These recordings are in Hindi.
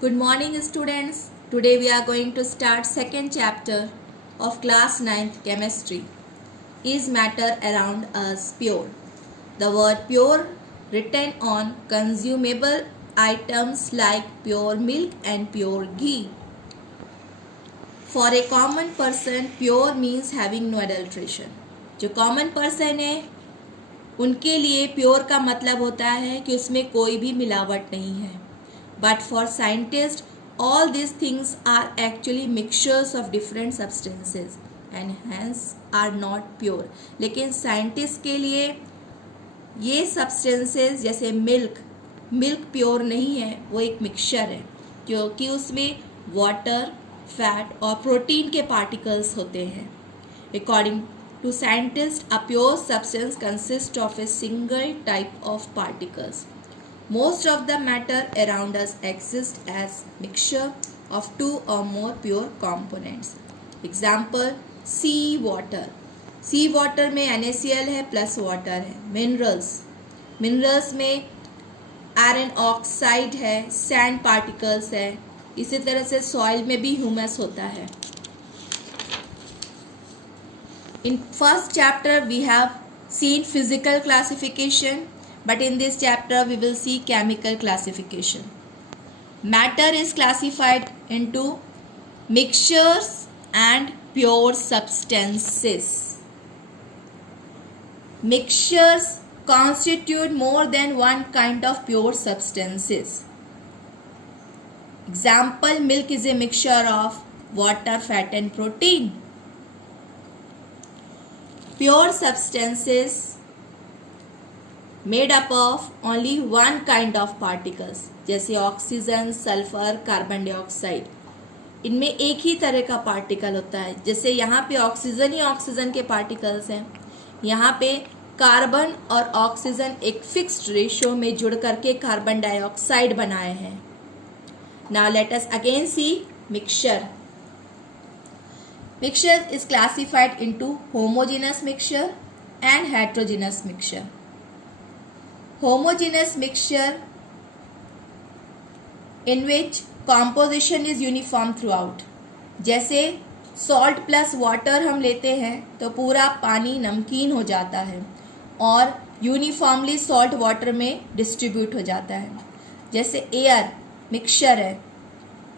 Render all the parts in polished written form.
Good morning, students. Today we are going to start second chapter of class 9th chemistry. Is matter around us pure? The word pure written on consumable items like pure milk and pure ghee. For a common person, pure means having no adulteration. जो common person है उनके लिए प्योर का मतलब होता है कि उसमें कोई भी मिलावट नहीं है. But for scientists, all these things are actually mixtures of different substances and hence are not pure. लेकिन साइंटिस्ट के लिए ये सब्सटेंसेस जैसे मिल्क प्योर नहीं है, वो एक मिक्सचर है क्योंकि उसमें वाटर, फैट और प्रोटीन के पार्टिकल्स होते हैं. According to scientists, a pure substance consists of a single type of particles. Most of the matter around us exists as mixture of two or more pure components. Example, sea water. Sea water में NaCl है प्लस वाटर है. मिनरल्स में आयरन ऑक्साइड है, सैंड पार्टिकल्स है. इसी तरह से सॉइल में भी ह्यूमस होता है. In first chapter we have seen physical classification, but in this chapter we will see chemical classification. Matter is classified into mixtures and pure substances. Mixtures constitute more than one kind of pure substances. Example, milk is a mixture of water, fat and protein. Pure substances made up of only one kind of particles, जैसे ऑक्सीजन, सल्फर, कार्बन डाइऑक्साइड. इनमें एक ही तरह का पार्टिकल होता है. जैसे यहाँ पे ऑक्सीजन ही ऑक्सीजन के पार्टिकल्स हैं, यहाँ पे कार्बन और ऑक्सीजन एक फिक्स्ड रेशियो में जुड़ करके कार्बन डाइऑक्साइड बनाए हैं. Now let us again see mixture. Mixture is classified into homogeneous mixture and heterogeneous mixture. Homogeneous mixture in which composition is uniform throughout. जैसे salt plus water हम लेते हैं तो पूरा पानी नमकीन हो जाता है और यूनिफॉर्मली सॉल्ट वाटर में डिस्ट्रीब्यूट हो जाता है. जैसे एयर मिक्सचर है,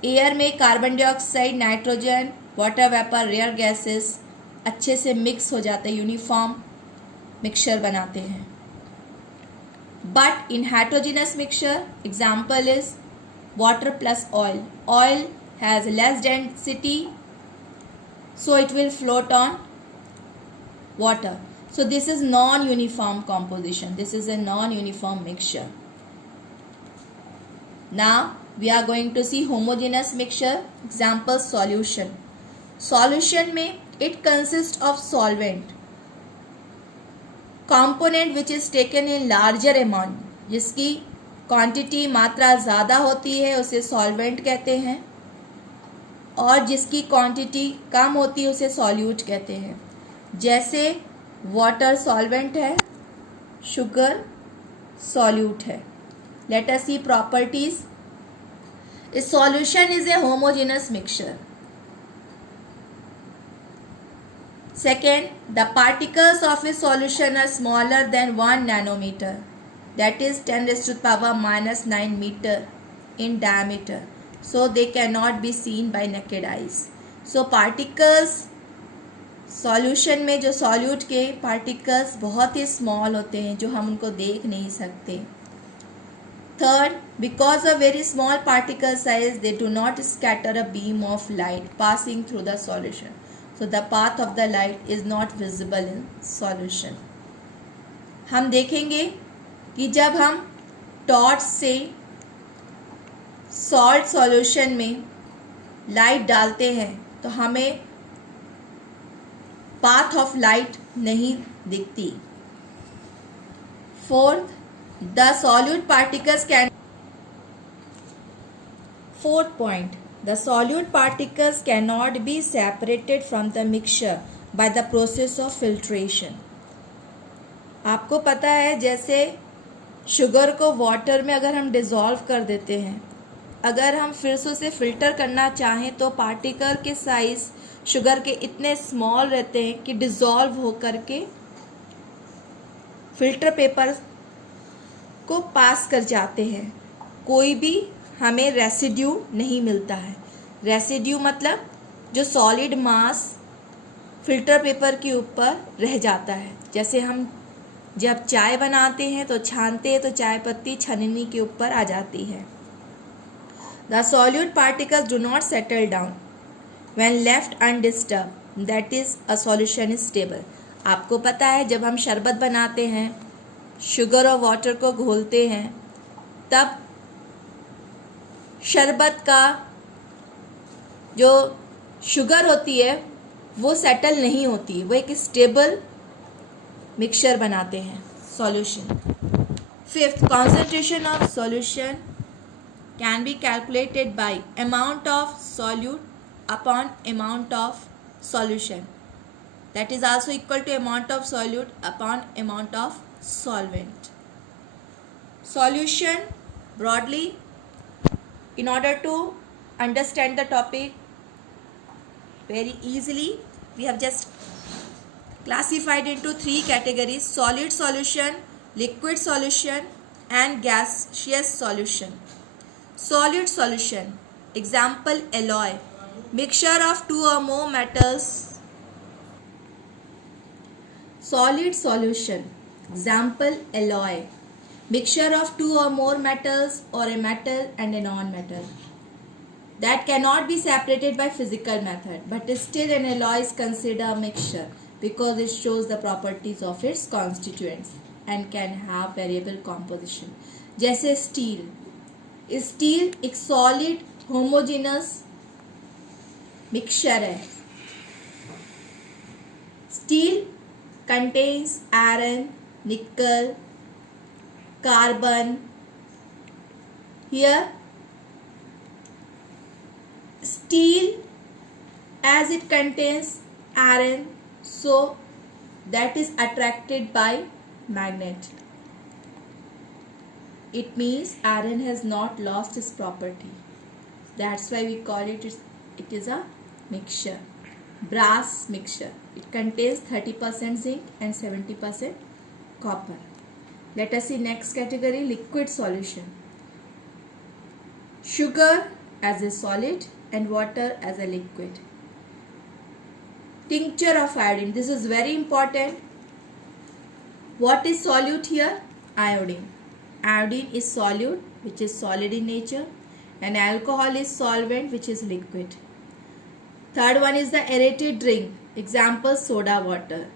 एयर में carbon dioxide, nitrogen, water vapour, rare gases अच्छे से मिक्स हो जाते हैं, यूनिफॉर्म मिक्सचर बनाते हैं. But in heterogeneous mixture, example is water plus oil. Oil has less density, so it will float on water. So this is non-uniform composition. This is a non-uniform mixture. Now we are going to see homogeneous mixture. Example, solution. Solution में it consists of solvent, component which is taken in larger amount. जिसकी क्वांटिटी मात्रा ज़्यादा होती है उसे सॉल्वेंट कहते हैं और जिसकी क्वांटिटी कम होती है उसे सॉल्यूट कहते हैं. जैसे वाटर सॉल्वेंट है, शुगर सॉल्यूट है. Let us see properties. A solution is a homogeneous mixture. Second, the particles of a solution are smaller than 1 nanometer, that is 10 raised to the power minus 9 meter in diameter, so they cannot be seen by naked eyes. So particles solution में जो सॉल्यूट के पार्टिकल्स बहुत ही स्मॉल होते हैं जो हम उनको देख नहीं सकते. Third, because of very small particle size they do not scatter a beam of light passing through the solution, so the path of the light is not visible in solution. हम देखेंगे कि जब हम टॉर्च से सॉल्ट सॉल्यूशन में लाइट डालते हैं तो हमें पाथ ऑफ लाइट नहीं दिखती. Fourth, the solute particles can. Fourth point, the solute particles can not be separated from the mixture by the process of filtration. आपको पता है जैसे शुगर को वाटर में अगर हम डिज़ोल्व कर देते हैं अगर हम फिर से उसे फ़िल्टर करना चाहें तो पार्टिकल के साइज़ शुगर के इतने स्मॉल रहते हैं कि डिज़ोल्व होकर के फ़िल्टर पेपर को पास कर जाते हैं। कोई भी हमें रेसिड्यू नहीं मिलता है। रेसिड्यू मतलब जो सॉलिड मास फ़िल्टर पेपर के ऊपर रह जाता है। जैसे हम जब चाय बनाते हैं तो छानते हैं तो चाय पत्ती छननी के ऊपर आ जाती है। The solute particles do not settle down when left undisturbed. That is, a solution is stable. आपको पता है जब हम शरबत बनाते हैं, शुगर और वाटर को घोलते हैं, तब शरबत का जो शुगर होती है वो सेटल नहीं होती, वो एक स्टेबल मिक्सचर बनाते हैं, solution. Fifth, concentration of solution can be calculated by amount of solute upon amount of solution. That is also equal to amount of solute upon amount of solvent. Solution broadly, in order to understand the topic very easily, we have just classified into three categories: solid solution, liquid solution, and gaseous solution. Solid solution, example alloy, mixture of two or more metals. Solid solution, example alloy, mixture of two or more metals or a metal and a non-metal that cannot be separated by physical method, but still an alloy is considered a mixture because it shows the properties of its constituents and can have variable composition. जैसे स्टील, स्टील एक सॉलिड होमोजेनस मिक्सचर है। स्टील कंटेन्स आयरन, निकल, carbon. Here steel, as it contains iron, so that is attracted by magnet. It means iron has not lost its property. That's why we call it is a mixture. Brass mixture. It contains 30% zinc and 70% copper. Let us see next category, liquid solution. Sugar as a solid and water as a liquid. Tincture of iodine. This is very important. What is solute here? Iodine. Iodine is solute, which is solid in nature, and alcohol is solvent, which is liquid. Third one is the aerated drink. Example, soda water.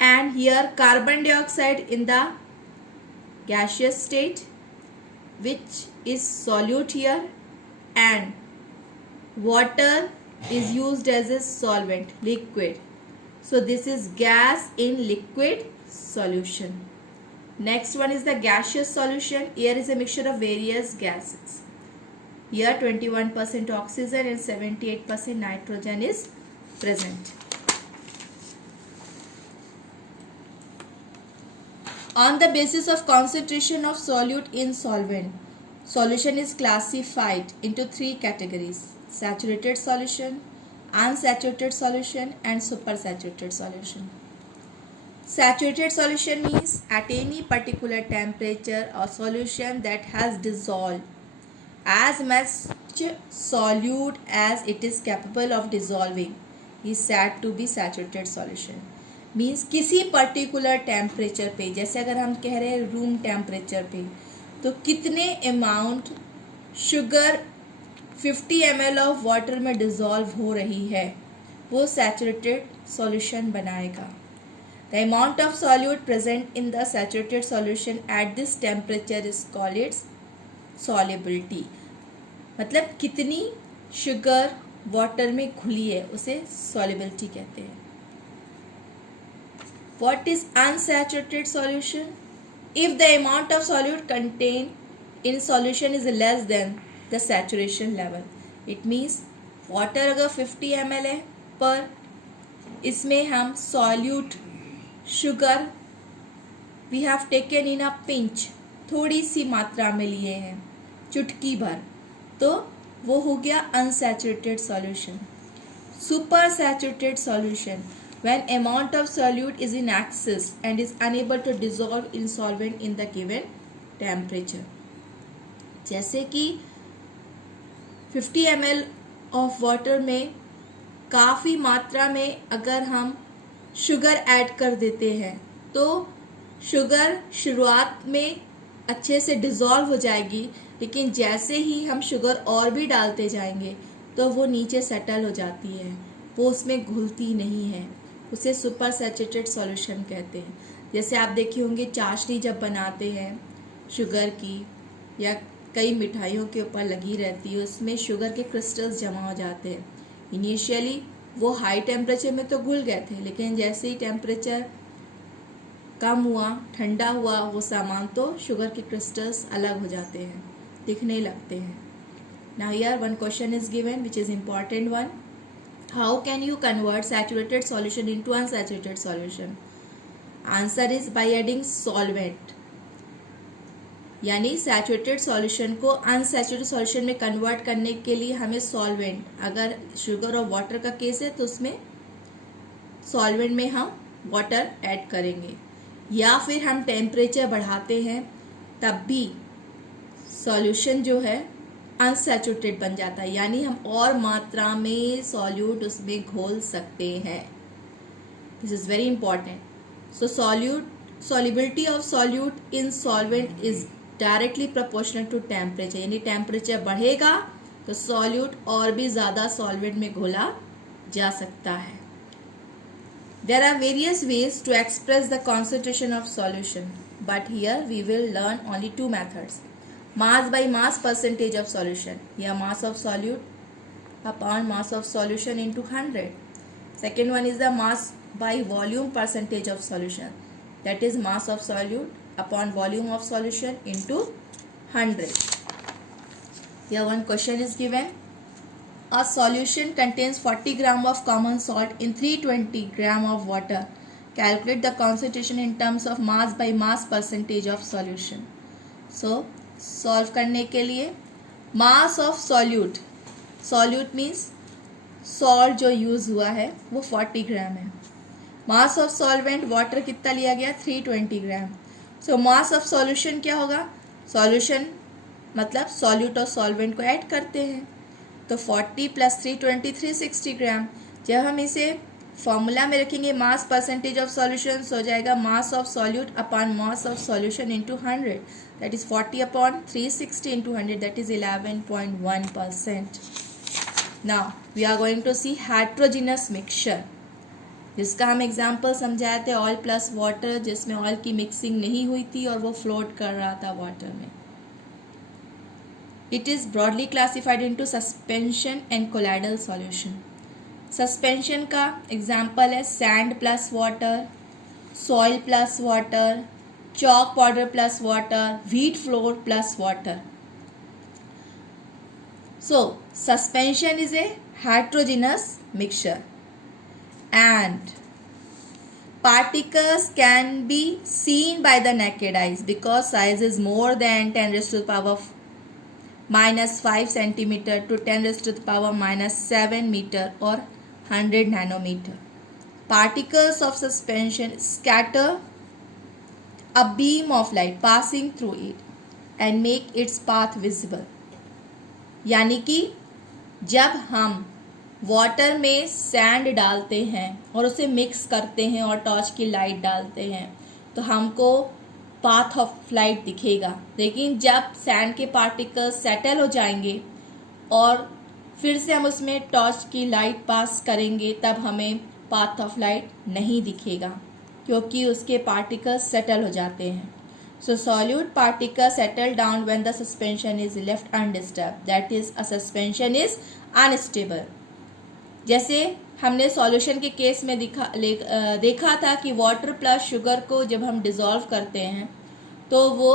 And here carbon dioxide in the gaseous state, which is solute here, and water is used as a solvent, liquid. So this is gas in liquid solution. Next one is the gaseous solution. Here is a mixture of various gases. Here 21% oxygen and 78% nitrogen is present. On the basis of concentration of solute in solvent, solution is classified into three categories: saturated solution, unsaturated solution, and supersaturated solution. Saturated solution means at any particular temperature a solution that has dissolved as much solute as it is capable of dissolving is said to be saturated solution. Means किसी पर्टिकुलर टेम्परेचर पे, जैसे अगर हम कह रहे हैं रूम टेम्परेचर पे, तो कितने amount sugar 50 ml of water में डिज़ोल्व हो रही है, वो सैचुरेटेड सॉल्यूशन बनाएगा. The amount of solute present in the saturated solution at this temperature is called its solubility. मतलब कितनी शुगर वाटर में घुली है उसे सॉल्युबिलिटी कहते हैं. What is unsaturated solution? If the amount of solute contained in solution is less than the saturation level, it means water अगर 50 ml है पर इसमें हम solute sugar we have taken in a pinch, थोड़ी सी मात्रा में लिए हैं, चुटकी भर, तो वो हो गया unsaturated solution. Super saturated solution, when amount of solute is in excess and is unable to dissolve in solvent in the given temperature। जैसे कि 50 ml ऑफ वाटर में काफ़ी मात्रा में अगर हम शुगर ऐड कर देते हैं तो शुगर शुरुआत में अच्छे से डिज़ोल्व हो जाएगी, लेकिन जैसे ही हम शुगर और भी डालते जाएंगे तो वो नीचे सेटल हो जाती है, वो उसमें घुलती नहीं है। उसे सुपर सैचुरेटेड सॉल्यूशन कहते हैं। जैसे आप देखे होंगे चाशनी जब बनाते हैं शुगर की या कई मिठाइयों के ऊपर लगी रहती है, उसमें शुगर के क्रिस्टल्स जमा हो जाते हैं। इनिशियली वो हाई टेम्परेचर में तो घुल गए थे, लेकिन जैसे ही टेम्परेचर कम हुआ, ठंडा हुआ वो सामान, तो शुगर के क्रिस्टल्स अलग हो जाते हैं, दिखने लगते हैं। Now here one question is given which is important one. How can you convert saturated solution into unsaturated solution? Answer is by adding solvent. यानी सैचुरेटेड सॉल्यूशन को अनसैचुरेटेड सॉल्यूशन में कन्वर्ट करने के लिए हमें सॉल्वेंट, अगर शुगर और वाटर का केस है तो उसमें सॉल्वेंट में हम वाटर ऐड करेंगे, या फिर हम टेम्परेचर बढ़ाते हैं तब भी सॉल्यूशन जो है अनसैचुरेटेड बन जाता है, यानी हम और मात्रा में सॉल्यूट उसमें घोल सकते हैं। This is very important. So solubility of solute in solvent is directly proportional to temperature, यानी टेम्परेचर बढ़ेगा तो सॉल्यूट और भी ज़्यादा सॉल्वेंट में घोला जा सकता है। There are various ways to express the concentration of solution, but here we will learn only two methods. Mass by mass percentage of solution, या mass of solute upon mass of solution into 100. Second one is the mass by volume percentage of solution, that is mass of solute upon volume of solution into 100. Here one question is given. A solution contains 40 gram of common salt in 320 gram of water. Calculate the concentration in terms of mass by mass percentage of solution. So solve करने के लिए mass of solute, solute means salt जो use हुआ है वो 40 ग्राम है। mass of solvent water कितना लिया गया? 320 ग्राम। So mass of solution क्या होगा? solution मतलब solute और solvent को ऐड करते हैं, तो 40 प्लस 320 360 ग्राम। जब हम इसे फॉर्मूला में रखेंगे मास परसेंटेज ऑफ सॉल्यूशन, हो जाएगा mass of solute upon mass of solution into 100, that is 40 upon 360 into 100, that is 11.1%। Now we are going to see heterogeneous mixture, जिसका हम एग्जाम्पल समझाए थे ऑयल प्लस वाटर, जिसमें ऑयल की मिक्सिंग नहीं हुई थी और वो फ्लोट कर रहा था वाटर में। It is broadly classified into suspension and colloidal solution. Suspension का एग्जाम्पल है sand plus water, soil plus water, chalk powder plus water, wheat flour plus water. So suspension is a heterogeneous mixture and particles can be seen by the naked eyes because size is more than 10 raised to the power -5 centimeter to 10 raised to the power -7 meter or 100 nanometer. Particles of suspension scatter a beam of light passing through it and make its path visible. यानी कि जब हम वाटर में सैंड डालते हैं और उसे मिक्स करते हैं और टॉर्च की लाइट डालते हैं तो हमको पाथ ऑफ लाइट दिखेगा, लेकिन जब सैंड के पार्टिकल्स सेटल हो जाएंगे और फिर से हम उसमें टॉर्च की लाइट पास करेंगे तब हमें पाथ ऑफ लाइट नहीं दिखेगा, क्योंकि उसके पार्टिकल्स सेटल हो जाते हैं। So solute particle settle down when the suspension is left undisturbed, that is a suspension is unstable. जैसे हमने सॉल्यूशन के केस में देखा था कि वाटर प्लस शुगर को जब हम डिज़ोल्व करते हैं तो वो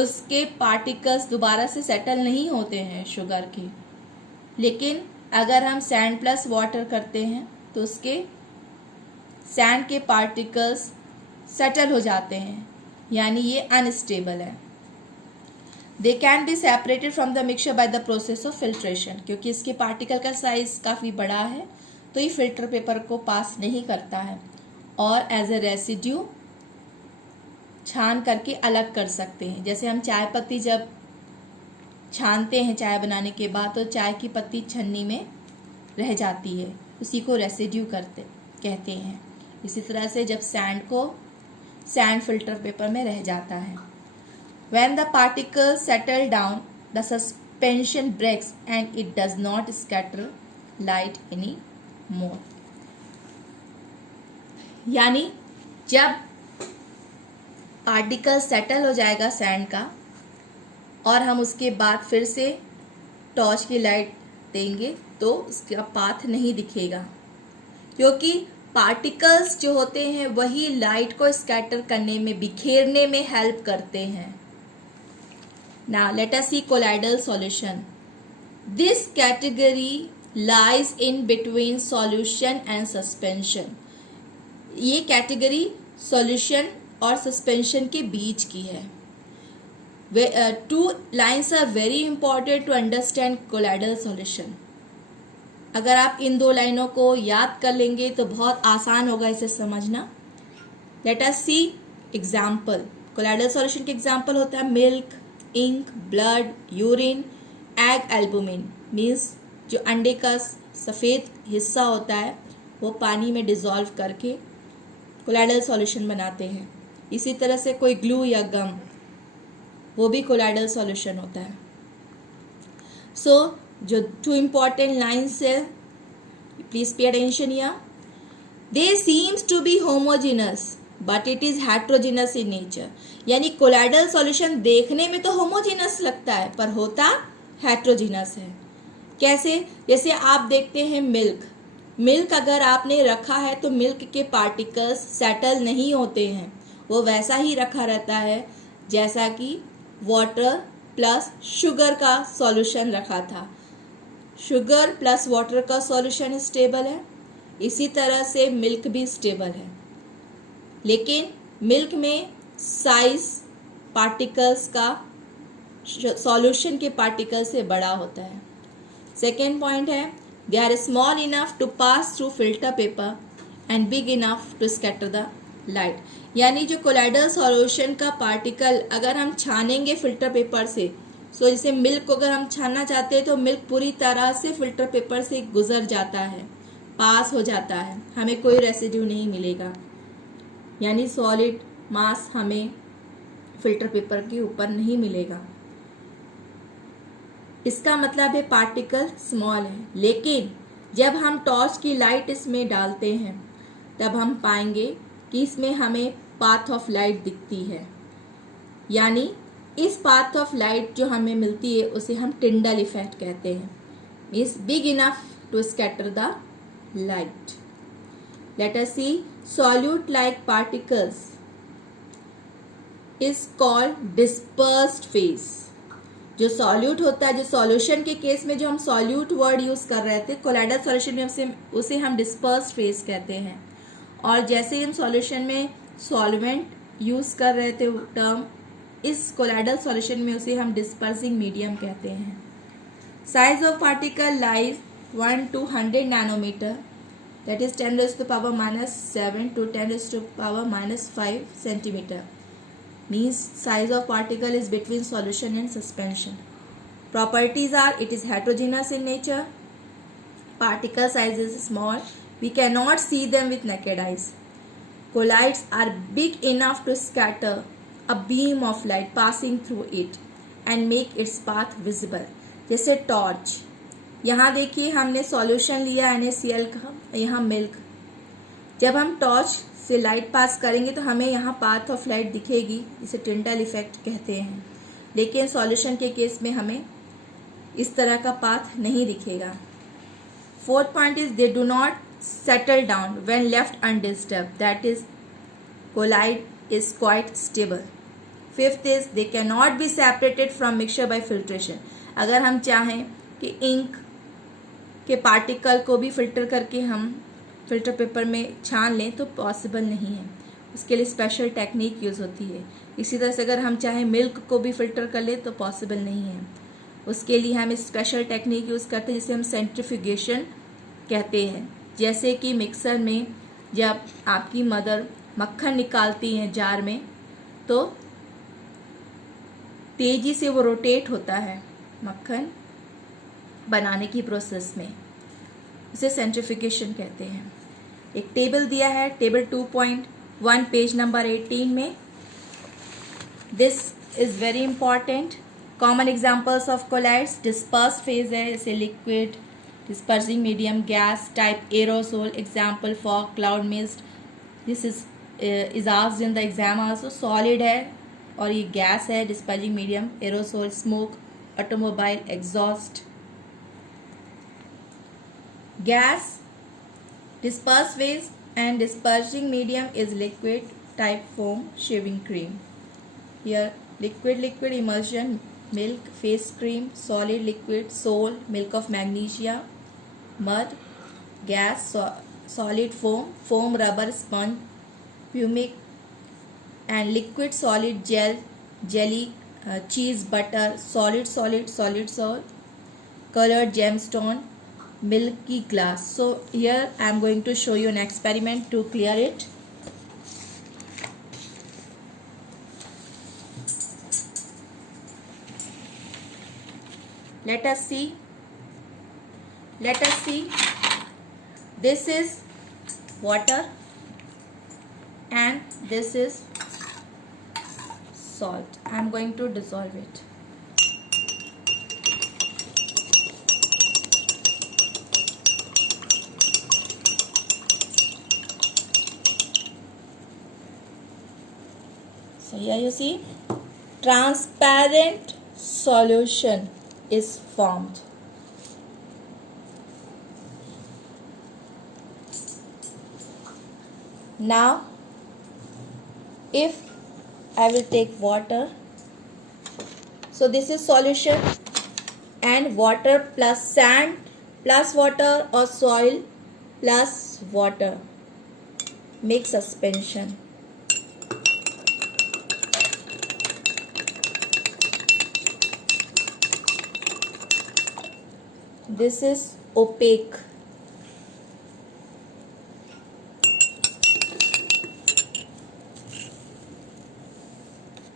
उसके पार्टिकल्स दोबारा से सेटल नहीं होते हैं शुगर के, लेकिन अगर हम सैंड प्लस वाटर करते हैं तो उसके सैंड के पार्टिकल्स सेटल हो जाते हैं, यानी ये अनस्टेबल है। They can be separated from the mixture by the process of filtration, क्योंकि इसके पार्टिकल का साइज काफ़ी बड़ा है तो ये फिल्टर पेपर को पास नहीं करता है और एज ए रेसिड्यू छान करके अलग कर सकते हैं। जैसे हम चाय पत्ती जब छानते हैं चाय बनाने के बाद तो चाय की पत्ती छन्नी में रह जाती है, उसी को रेसिड्यू कहते हैं। इसी तरह से जब सैंड फिल्टर पेपर में रह जाता है। When the particles settle down, the suspension breaks and it does not scatter light anymore. यानी जब पार्टिकल सेटल हो जाएगा सैंड का और हम उसके बाद फिर से टॉर्च की लाइट देंगे तो उसका पाथ नहीं दिखेगा, क्योंकि पार्टिकल्स जो होते हैं वही लाइट को स्कैटर करने में, बिखेरने में हेल्प करते हैं। Now let us see colloidal solution. This category lies in between solution and suspension. ये कैटेगरी सॉल्यूशन और सस्पेंशन के बीच की है। Two lines are very important to understand colloidal solution. अगर आप इन दो लाइनों को याद कर लेंगे तो बहुत आसान होगा इसे समझना। Let us see example. colloidal solution के एग्जाम्पल होता है milk, ink, blood, urine, egg albumin means जो अंडे का सफ़ेद हिस्सा होता है वो पानी में डिज़ोल्व करके कोलाइडल सॉल्यूशन बनाते हैं। इसी तरह से कोई ग्लू या गम वो भी कोलाइडल सॉल्यूशन होता है। सो जो टू इम्पॉर्टेंट लाइन्स है, please pay attention here. They seem to be homogeneous but it is heterogeneous in nature. यानी कोलाइडल सॉल्यूशन देखने में तो होमोजेनस लगता है पर होता हेट्रोजेनस है। कैसे? जैसे आप देखते हैं मिल्क अगर आपने रखा है तो मिल्क के पार्टिकल्स सेटल नहीं होते हैं, वो वैसा ही रखा रहता है जैसा कि वाटर प्लस शुगर का सॉल्यूशन रखा था। शुगर प्लस वाटर का सॉल्यूशन स्टेबल है, इसी तरह से मिल्क भी स्टेबल है, लेकिन मिल्क में साइज पार्टिकल्स का सॉल्यूशन के पार्टिकल से बड़ा होता है। सेकेंड पॉइंट है they are small enough to pass through filter paper and big enough to scatter the light. यानी जो कोलाइडल सॉल्यूशन का पार्टिकल अगर हम छानेंगे फिल्टर पेपर से, सो जैसे मिल्क को अगर हम छानना चाहते हैं तो मिल्क पूरी तरह से फिल्टर पेपर से गुजर जाता है, पास हो जाता है, हमें कोई रेसिड्यू नहीं मिलेगा। यानी सॉलिड मास हमें फिल्टर पेपर के ऊपर नहीं मिलेगा। इसका मतलब है पार्टिकल स्मॉल है, लेकिन जब हम टॉर्च की लाइट इसमें डालते हैं तब हम पाएंगे कि इसमें हमें पाथ ऑफ लाइट दिखती है। यानी इस पाथ ऑफ लाइट जो हमें मिलती है उसे हम टिंडल इफेक्ट कहते हैं, means big enough to scatter the light. Let us see solute like particles is called dispersed phase। जो सॉल्यूट होता है, जो सॉल्यूशन के केस में जो हम सॉल्यूट वर्ड यूज कर रहे थे कोलाइडल सॉल्यूशन में उसे हम डिस्पर्स्ड फेज कहते हैं, और जैसे हम सॉल्यूशन में सॉल्वेंट यूज कर रहे थे टर्म, इस कोलाइडल सॉल्यूशन में उसे हम डिस्पर्सिंग मीडियम कहते हैं। Size of particle lies 1 to 100 nanometre, that is 10 raised to the power minus 7 to 10 raised to the power minus 5 centimeter. Means size of particle is between solution and suspension. Properties are it is heterogeneous in nature, particle size is small, we cannot see them with naked eyes. Colloids are big enough to scatter a beam of light passing through it and make its path visible. जैसे टॉर्च, यहाँ देखिए हमने सॉल्यूशन लिया NaCl का, यहाँ मिल्क, जब हम टॉर्च से लाइट पास करेंगे तो हमें यहाँ पाथ ऑफ लाइट दिखेगी, इसे टिंडल इफेक्ट कहते हैं, लेकिन सॉल्यूशन के केस में हमें इस तरह का पाथ नहीं दिखेगा। Fourth point is they do not settle down when left undisturbed, that is colloid is quite stable. Fifth is they can not be separated from mixture by filtration. अगर हम चाहें कि इंक के पार्टिकल को भी फिल्टर करके हम फिल्टर पेपर में छान लें तो पॉसिबल नहीं है, उसके लिए स्पेशल टेक्निक यूज़ होती है। इसी तरह से अगर हम चाहे मिल्क को भी फ़िल्टर कर ले तो पॉसिबल नहीं है। उसके लिए हम स्पेशल टेक्निक यूज़ करते हैं जिसे हम सेंट्रीफ्यूगेशन कहते हैं। जैसे कि मिक्सर में जब आपकी मदर मक्खन निकालती हैं जार में, तो तेज़ी से वो रोटेट होता है मक्खन बनाने की प्रोसेस में, उसे सेंट्रीफ्यूगेशन कहते हैं। एक टेबल दिया है, टेबल 2.1 पेज नंबर 18 में। This is very important. Common examples of colloids, disperse phase है, जैसे liquid, dispersing medium, gas type, aerosol, example fog, cloud mist. This is asked in the exam also. Solid है और ये गैस है, dispersing medium, aerosol, smoke, automobile, exhaust. Gas, disperse phase and dispersing medium is liquid type foam, shaving cream. Here liquid emulsion, milk, face cream, solid liquid, sole, milk of magnesia, mud, gas, solid foam, foam, rubber, sponge, pumic, and liquid solid gel, jelly, cheese, butter, solid, colored gemstone, milky glass. So here I am going to show you an experiment to clear it. Let us see. This is water and this is salt. I am going to dissolve it. So here you see, transparent solution is formed. Now if I will take water, so this is solution, and water plus sand plus water or soil plus water make suspension. This is opaque.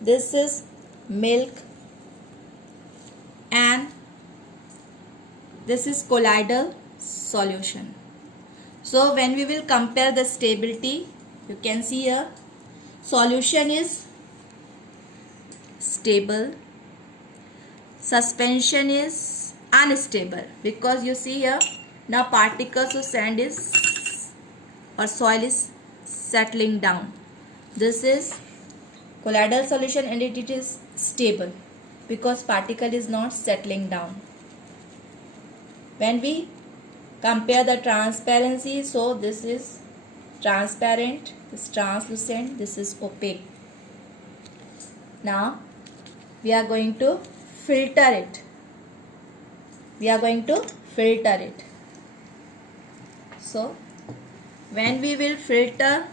This is milk and this is colloidal solution. So when we will compare the stability, you can see here solution is stable, suspension is unstable, because you see here now particles of sand is or soil is settling down. This is colloidal solution and it is stable because particle is not settling down. When we compare the transparency, so this is transparent, this is translucent, this is opaque. Now we are going to filter it. So when we will filter,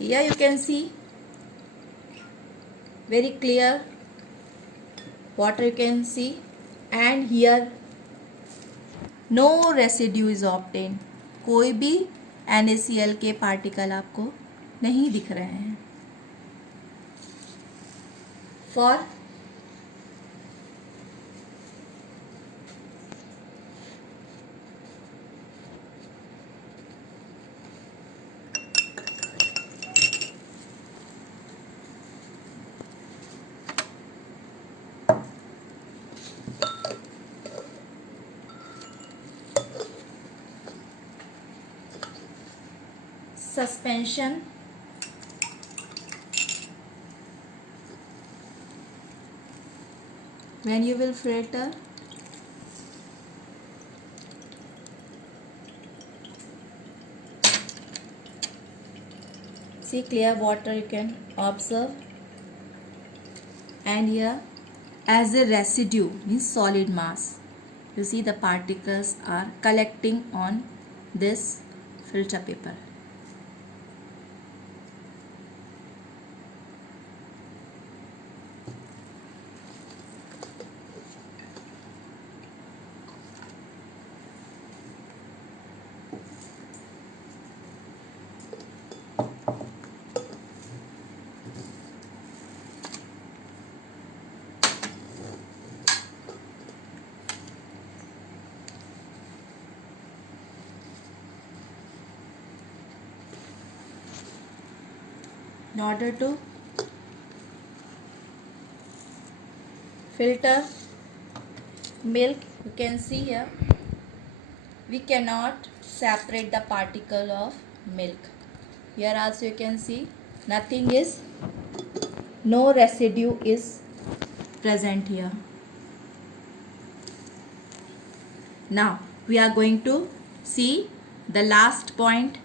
here you can see very clear water, you can see, and here no residue is obtained. कोई भी NaCl के पार्टिकल आपको नहीं दिख रहे हैं. For suspension, when you will filter, see clear water you can observe, and here as a residue means solid mass, you see the particles are collecting on this filter paper. In order to filter milk, you can see here we cannot separate the particle of milk. Here also you can see nothing is, no residue is present here. Now we are going to see the last point.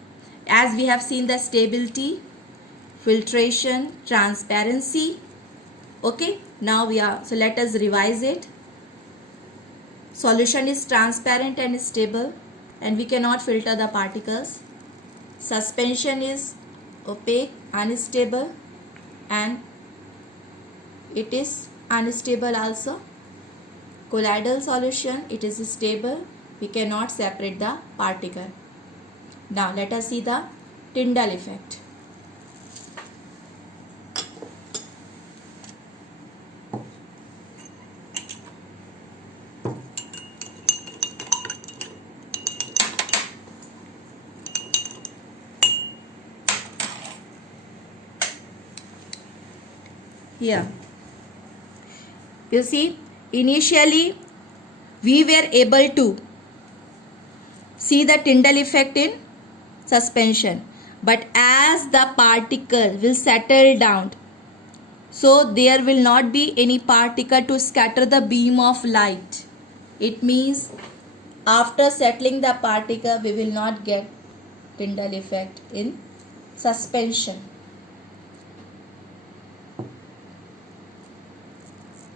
As we have seen the stability, filtration, transparency. Okay, now so let us revise it. Solution is transparent and stable and we cannot filter the particles. Suspension is opaque, unstable, and it is unstable also. Colloidal solution, it is stable, we cannot separate the particle. Now let us see the Tyndall effect. Here you see, initially we were able to see the Tyndall effect in suspension, but as the particle will settle down, so there will not be any particle to scatter the beam of light. It means after settling the particle we will not get Tyndall effect in suspension.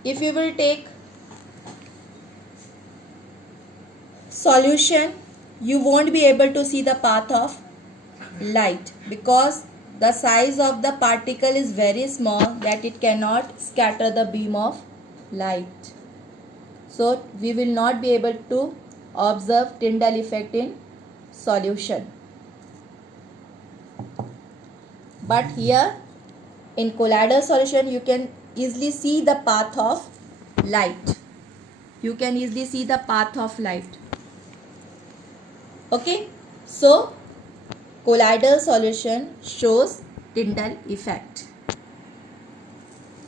If you will take solution, you won't be able to see the path of light because the size of the particle is very small that it cannot scatter the beam of light. So we will not be able to observe Tyndall effect in solution. But here in colloidal solution you can easily see the path of light. You can easily see the path of light. Okay, so colloidal solution shows Tyndall effect.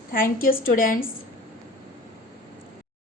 Thank you, students.